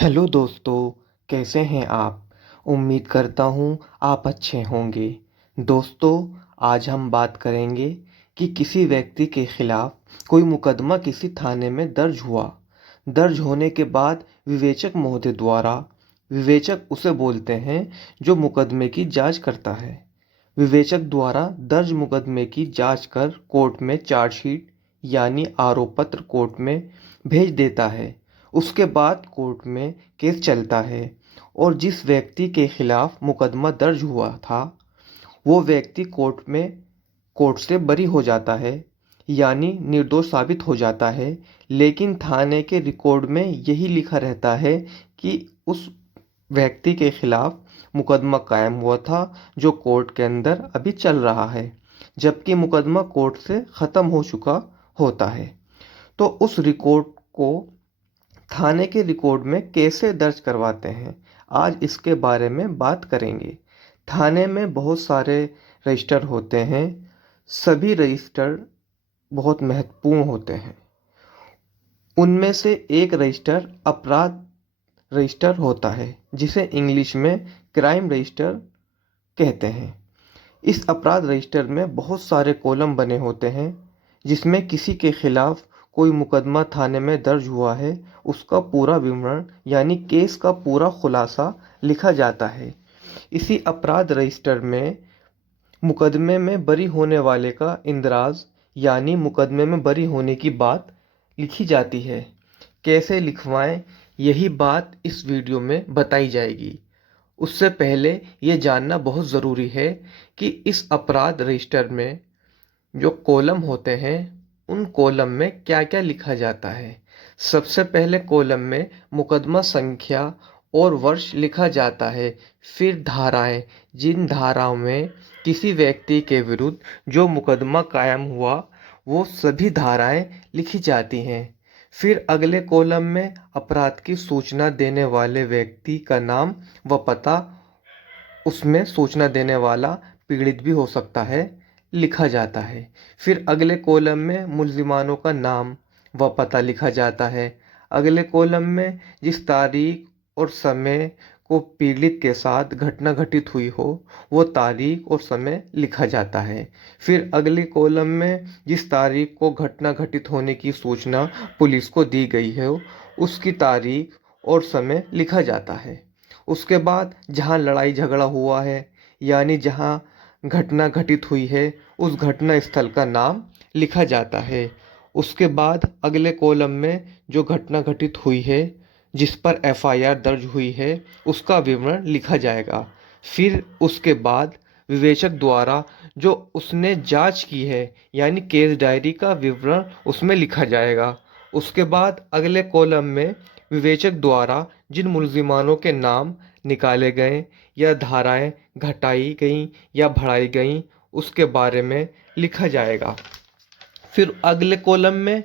Hello दोस्तों, कैसे हैं आप? उम्मीद करता हूँ आप अच्छे होंगे। दोस्तों, आज हम बात करेंगे कि किसी व्यक्ति के खिलाफ कोई मुकदमा किसी थाने में दर्ज हुआ। दर्ज होने के बाद विवेचक महोदय द्वारा, विवेचक उसे बोलते हैं जो मुकदमे की जांच करता है। विवेचक द्वारा दर्ज मुकदमे की जांच कर कोर्ट में चार्जशीट यानी आरोप पत्र कोर्ट में भेज देता है। उसके बाद कोर्ट में केस चलता है और जिस व्यक्ति के खिलाफ मुकदमा दर्ज हुआ था वो व्यक्ति कोर्ट से बरी हो जाता है यानी निर्दोष साबित हो जाता है। लेकिन थाने के रिकॉर्ड में यही लिखा रहता है कि उस व्यक्ति के खिलाफ मुकदमा कायम हुआ था जो कोर्ट के अंदर अभी चल रहा है, जबकि मुकदमा कोर्ट से ख़त्म हो चुका होता है। तो उस रिकॉर्ड को थाने के रिकॉर्ड में कैसे दर्ज करवाते हैं, आज इसके बारे में बात करेंगे। थाने में बहुत सारे रजिस्टर होते हैं। सभी रजिस्टर बहुत महत्वपूर्ण होते हैं। उनमें से एक रजिस्टर अपराध रजिस्टर होता है जिसे इंग्लिश में क्राइम रजिस्टर कहते हैं। इस अपराध रजिस्टर में बहुत सारे कॉलम बने होते हैं जिसमें किसी के खिलाफ कोई मुकदमा थाने में दर्ज हुआ है उसका पूरा विवरण यानी केस का पूरा खुलासा लिखा जाता है। इसी अपराध रजिस्टर में मुकदमे में बरी होने वाले का इंदराज यानी मुकदमे में बरी होने की बात लिखी जाती है। कैसे लिखवाएं, यही बात इस वीडियो में बताई जाएगी। उससे पहले ये जानना बहुत ज़रूरी है कि इस अपराध रजिस्टर में जो कॉलम होते हैं उन कॉलम में क्या क्या लिखा जाता है। सबसे पहले कॉलम में मुकदमा संख्या और वर्ष लिखा जाता है। फिर धाराएं, जिन धाराओं में किसी व्यक्ति के विरुद्ध जो मुकदमा कायम हुआ वो सभी धाराएं लिखी जाती हैं। फिर अगले कॉलम में अपराध की सूचना देने वाले व्यक्ति का नाम व पता, उसमें सूचना देने वाला पीड़ित भी हो सकता है, लिखा जाता है। फिर अगले कॉलम में मुल्जिमानों का नाम व पता लिखा जाता है। अगले कॉलम में जिस तारीख और समय को पीड़ित के साथ घटना घटित हुई हो वो तारीख और समय लिखा जाता है। फिर अगले कॉलम में जिस तारीख को घटना घटित होने की सूचना पुलिस को दी गई है उसकी तारीख और समय लिखा जाता है। उसके बाद जहाँ लड़ाई झगड़ा हुआ है यानी जहाँ घटना घटित हुई है उस घटना स्थल का नाम लिखा जाता है। उसके बाद अगले कॉलम में जो घटना घटित हुई है जिस पर एफआईआर दर्ज हुई है उसका विवरण लिखा जाएगा। फिर उसके बाद विवेचक द्वारा जो उसने जांच की है यानी केस डायरी का विवरण उसमें लिखा जाएगा। उसके बाद अगले कॉलम में विवेचक द्वारा जिन मुल्जिमानों के नाम निकाले गए या धाराएं घटाई गई या बढ़ाई गई उसके बारे में लिखा जाएगा। फिर अगले कॉलम में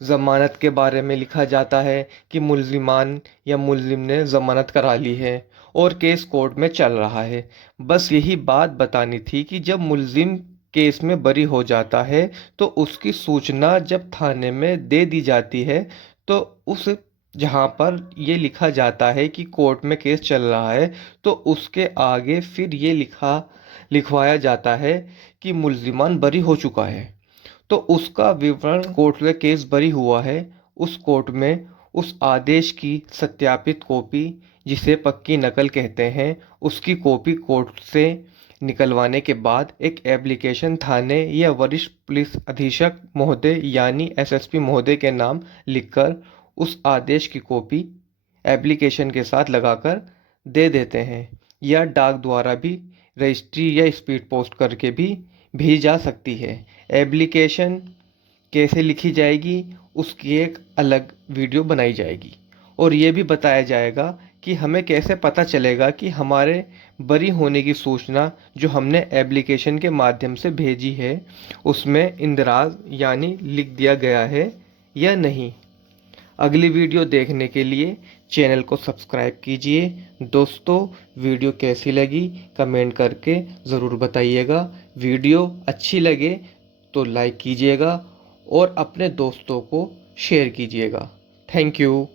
ज़मानत के बारे में लिखा जाता है कि मुल्जिमान या मुल्जिम ने ज़मानत करा ली है और केस कोर्ट में चल रहा है। बस यही बात बतानी थी कि जब मुल्जिम केस में बरी हो जाता है तो उसकी सूचना जब थाने में दे दी जाती है तो उस जहाँ पर ये लिखा जाता है कि कोर्ट में केस चल रहा है तो उसके आगे फिर ये लिखवाया जाता है कि मुल्जिमान बरी हो चुका है। तो उसका विवरण कोर्ट में केस बरी हुआ है उस कोर्ट में उस आदेश की सत्यापित कॉपी जिसे पक्की नकल कहते हैं उसकी कॉपी कोर्ट से निकलवाने के बाद एक एप्लीकेशन थाने या वरिष्ठ पुलिस अधीक्षक महोदय यानी एसएसपी महोदय के नाम लिखकर उस आदेश की कॉपी एप्लीकेशन के साथ लगाकर दे देते हैं या डाक द्वारा भी रजिस्ट्री या स्पीड पोस्ट करके भी भेजी जा सकती है। एप्लीकेशन कैसे लिखी जाएगी उसकी एक अलग वीडियो बनाई जाएगी और ये भी बताया जाएगा कि हमें कैसे पता चलेगा कि हमारे बरी होने की सूचना जो हमने एप्लीकेशन के माध्यम से भेजी है उसमें इंदराज यानी लिख दिया गया है या नहीं। अगली वीडियो देखने के लिए चैनल को सब्सक्राइब कीजिए। दोस्तों, वीडियो कैसी लगी कमेंट करके ज़रूर बताइएगा। वीडियो अच्छी लगे तो लाइक कीजिएगा और अपने दोस्तों को शेयर कीजिएगा। Thank you.